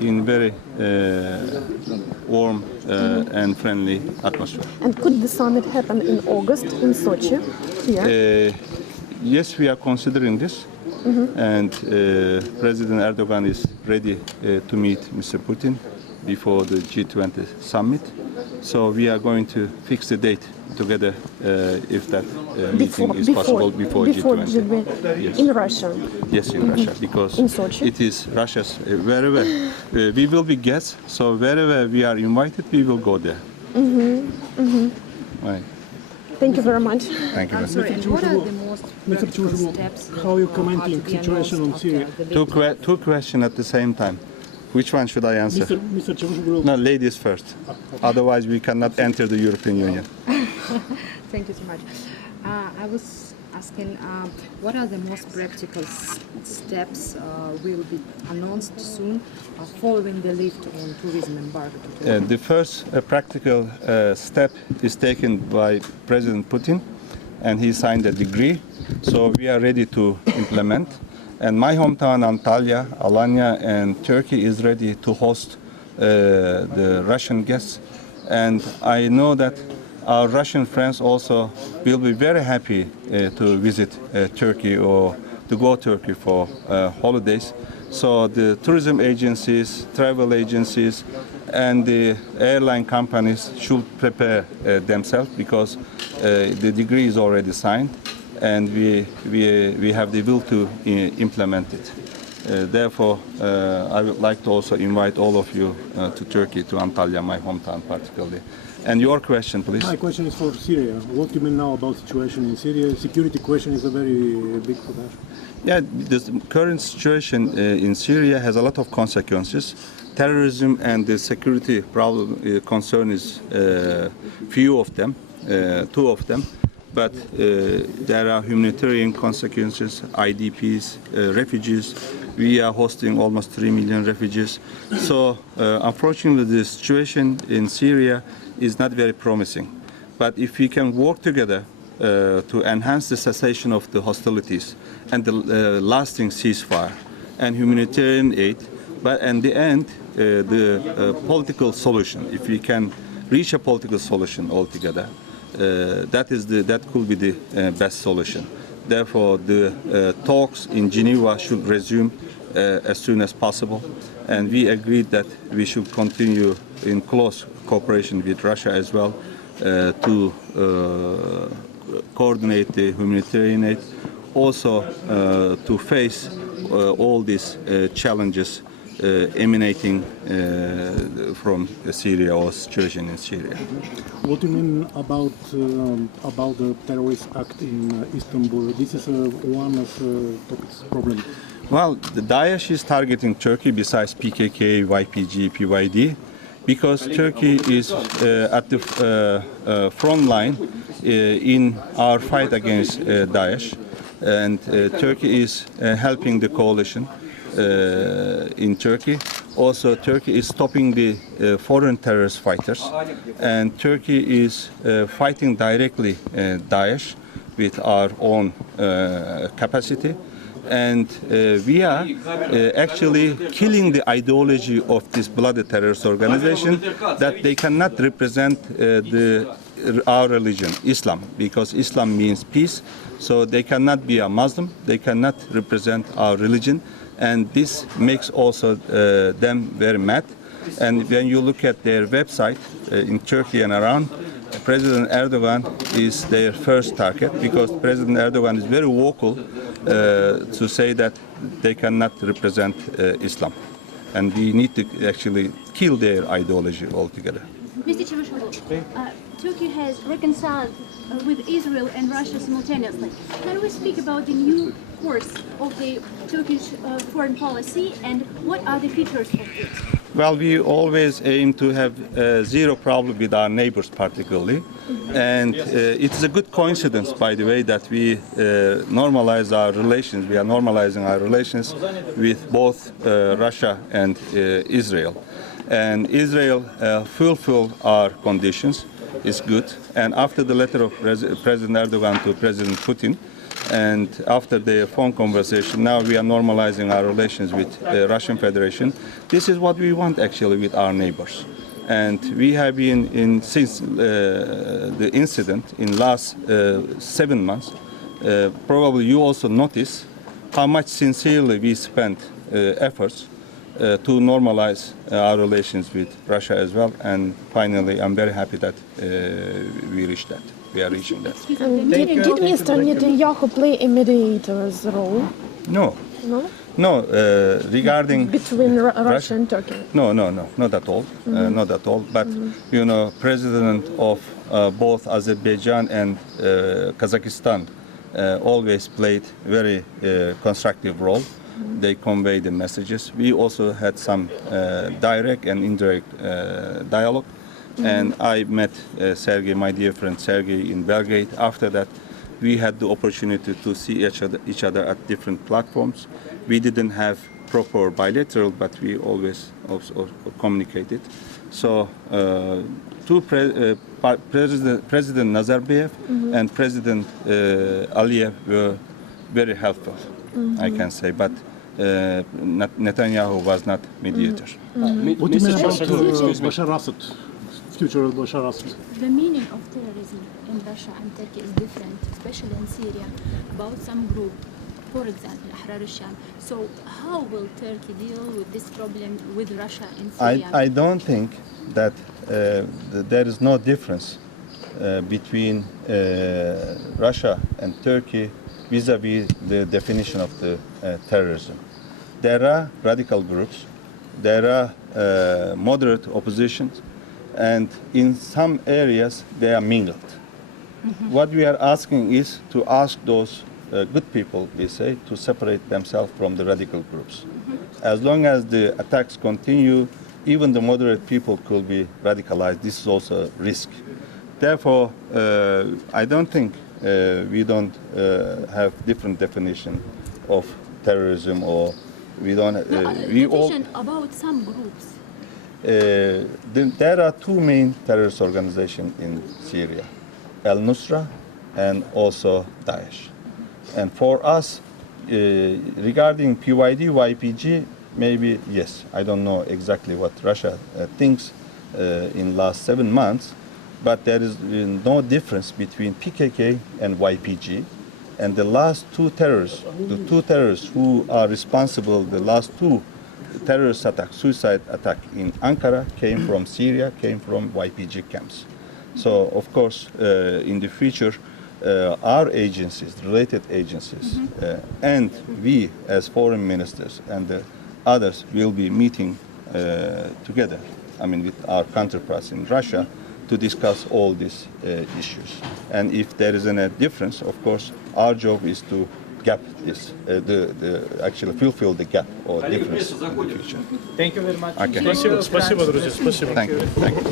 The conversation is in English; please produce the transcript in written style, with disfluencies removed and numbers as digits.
in very warm and friendly atmosphere. And could the summit happen in August in Sochi? Here? Yes, we are considering this, and President Erdogan is ready to meet Mr. Putin before the G20 summit. So we are going to fix the date together if that meeting is possible before G20. Yes. In Russia? Yes, in Russia, because in Sochi? It is Russia's wherever we will be guests. So wherever we are invited, we will go there. Right. Thank you very much. Thank you. What are the most practical steps? How are you commenting situation on Syria? Two questions at the same time. Which one should I answer? Mr. Çavuşoğlu. No, ladies first. Otherwise, we cannot enter the European Union. Thank you so much. I was asking, what are the most practical steps will be announced soon following the lift on tourism embargo? The first practical step is taken by President Putin, and he signed a decree. So we are ready to implement. And my hometown, Antalya, Alanya, and Turkey is ready to host the Russian guests. And I know that our Russian friends also will be very happy to visit Turkey or to go to Turkey for holidays. So the tourism agencies, travel agencies, and the airline companies should prepare themselves because the decree is already signed. And we have the will to implement it. Therefore, I would like to also invite all of you to Turkey, to Antalya, my hometown particularly. And your question, please. My question is for Syria. What do you mean now about situation in Syria? Security question is a very big potential. Yeah, the current situation in Syria has a lot of consequences. Terrorism and the security problem concern is few of them, two of them. But there are humanitarian consequences, IDPs, refugees. We are hosting almost 3 million refugees. So unfortunately, the situation in Syria is not very promising. But if we can work together to enhance the cessation of the hostilities and the lasting ceasefire and humanitarian aid, but in the end, the political solution, if we can reach a political solution altogether, that could be the best solution. Therefore, the talks in Geneva should resume as soon as possible, and we agreed that we should continue in close cooperation with Russia as well to coordinate the humanitarian aid, also to face all these challenges emanating from Syria or situation in Syria. What do you mean about the terrorist act in Istanbul? This is one of the topics problem. Well, the Daesh is targeting Turkey besides PKK, YPG, PYD, because Turkey is at the front line in our fight against Daesh, and Turkey is helping the coalition in Turkey. Also, Turkey is stopping the foreign terrorist fighters, and Turkey is fighting directly Daesh with our own capacity. And we are actually killing the ideology of this bloody terrorist organization, that they cannot represent our religion, Islam, because Islam means peace. So they cannot be a Muslim, they cannot represent our religion. And this makes also them very mad. And when you look at their website in Turkey and around, President Erdogan is their first target, because President Erdogan is very vocal to say that they cannot represent Islam. And we need to actually kill their ideology altogether. Mr. Çavuşoğlu, Turkey has reconciled with Israel and Russia simultaneously. Can we speak about the new course of the Turkish foreign policy, and what are the features of it? Well, we always aim to have zero problem with our neighbors particularly. And it's a good coincidence, by the way, that we normalize our relations. We are normalizing our relations with both Russia and Israel. And Israel fulfill our conditions is good. And after the letter of President Erdogan to President Putin, And after the phone conversation, now we are normalizing our relations with the Russian Federation. This is what we want actually with our neighbors. And we have been in since the incident in last 7 months. Probably you also notice how much sincerely we spent efforts to normalize our relations with Russia as well. And finally, I'm very happy that we reached that. We are reaching that. Did Mr. Netanyahu play a mediator's role? No, No? no. Regarding Between Russia and Turkey? No, not at all, not at all. But you know, president of both Azerbaijan and Kazakhstan always played very constructive role. They convey the messages. We also had some direct and indirect dialogue. And I met Sergey, my dear friend Sergey, in Belgrade. After that, we had the opportunity to see each other at different platforms. We didn't have proper bilateral, but we always also communicated. So, President Nazarbayev and President Aliyev were very helpful, I can say, but Netanyahu was not mediator. What do you mean about Bashar Assad? Future of Bashar Assad? The meaning of terrorism in Russia and Turkey is different, especially in Syria, about some group, for example, Ahrar al-Sham. So how will Turkey deal with this problem with Russia in Syria? I don't think that there is no difference between Russia and Turkey vis-à-vis the definition of the terrorism. There are radical groups, there are moderate oppositions, and in some areas they are mingled. What we are asking is to ask those good people, we say, to separate themselves from the radical groups. As long as the attacks continue, even the moderate people could be radicalized. This is also a risk. Therefore, I don't think we don't have different definition of terrorism, or we don't. We all. About some groups. There are two main terrorist organizations in Syria, al-Nusra and also Daesh. And for us, regarding PYD, YPG, maybe yes. I don't know exactly what Russia thinks in last 7 months, but there is no difference between PKK and YPG. And the last two terrorists, the two terrorists who are responsible, the last two terrorist attacks, suicide attack in Ankara came from Syria, came from YPG camps. So, of course, in the future, our agencies, related agencies, and we as foreign ministers and the others will be meeting together, I mean, with our counterparts in Russia, to discuss all these issues. And if there is a difference, of course, our job is to gap this, actually fulfill the gap or difference in the future. Thank you very much. Okay. Спасибо, друзья, спасибо. Thank you. Thank you.